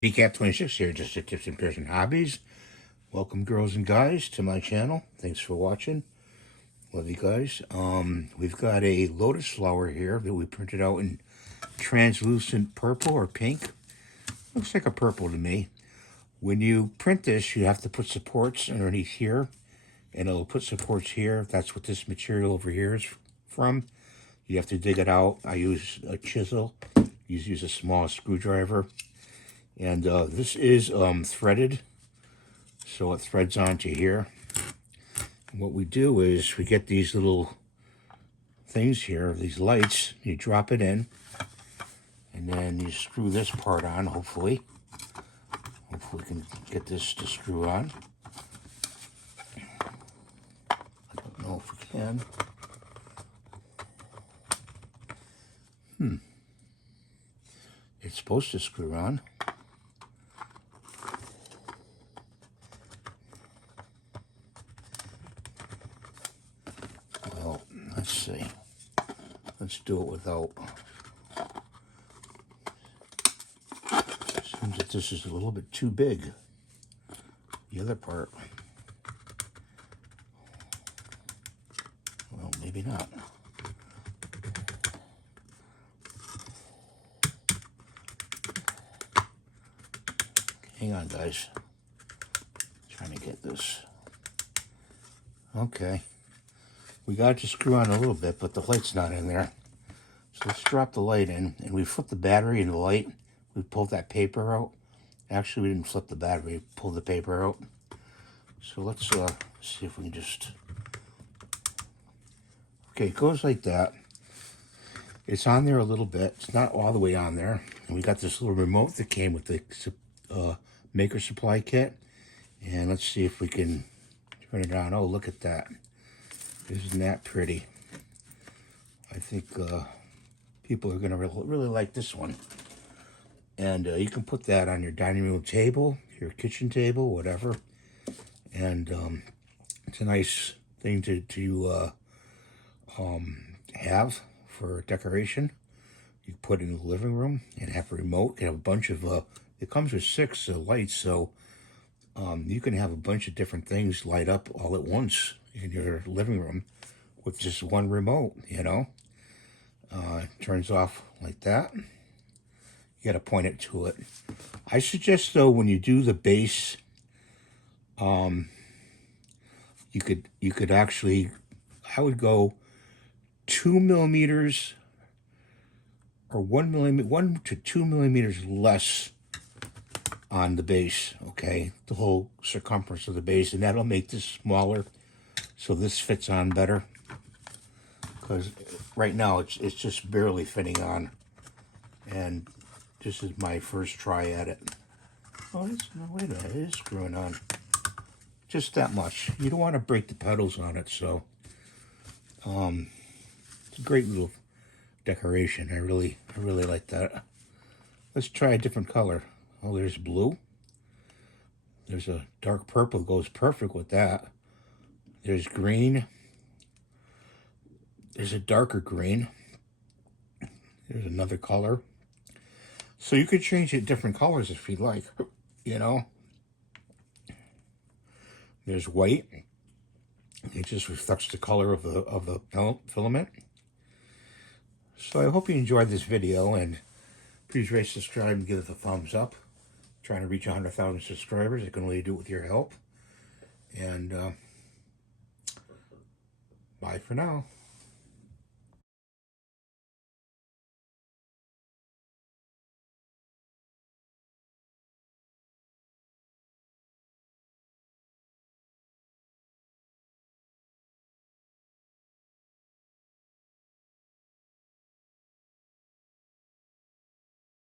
Decap26 here, just at Tips and Pairs and Hobbies. Welcome, girls and guys, to my channel. Thanks for watching. Love you guys. We've got a lotus flower here that we printed out in translucent purple or pink. Looks like a purple to me. When you print this, you have to put supports underneath here, and it'll put supports here. That's what this material over here is from. You have to dig it out. I use a chisel. You use a small screwdriver. And this is threaded, so it threads onto here. And what we do is we get these little things here, these lights. You drop it in, and then you screw this part on, hopefully. Hopefully we can get this to screw on. I don't know if we can. It's supposed to screw on. Well, let's see. Let's do it without. Seems that this is a little bit too big. The other part. Well, maybe not. Hang on, guys. Trying to get this. Okay. We got it to screw on a little bit, but the light's not in there. So let's drop the light in, and we flip the battery and the light. We pulled that paper out. Actually, we didn't flip the battery. We pulled the paper out. So let's see if we can just... Okay, it goes like that. It's on there a little bit. It's not all the way on there. And we got this little remote that came with the Maker Supply kit. And let's see if we can turn it on. Oh, look at that. Isn't that pretty? I think people are going to really like this one. And you can put that on your dining room table, your kitchen table, whatever. And it's a nice thing to have for decoration. You can put it in the living room and have a remote. You can have a bunch of... it comes with 6 lights, so you can have a bunch of different things light up all at once in your living room with just one remote, you know. It turns off like that. You got to point it to it. I suggest, though, when you do the base, you could actually, I would go 2 millimeters or 1 to 2 millimeters less on the base, okay? The whole circumference of the base, and that'll make this smaller so this fits on better. Because right now it's just barely fitting on, and this is my first try at it. Oh, no, wait a minute, it is screwing on. Just that much. You don't want to break the petals on it, so it's a great little decoration. I really like that. Let's try a different color. Oh, there's blue. There's a dark purple, goes perfect with that. There's green. There's a darker green. There's another color. So you could change it different colors if you'd like, you know. There's white. It just reflects the color of the filament. So I hope you enjoyed this video, and please rate, subscribe, and give it a thumbs up. I'm trying to reach 100,000 subscribers. I can only do it with your help. And bye for now.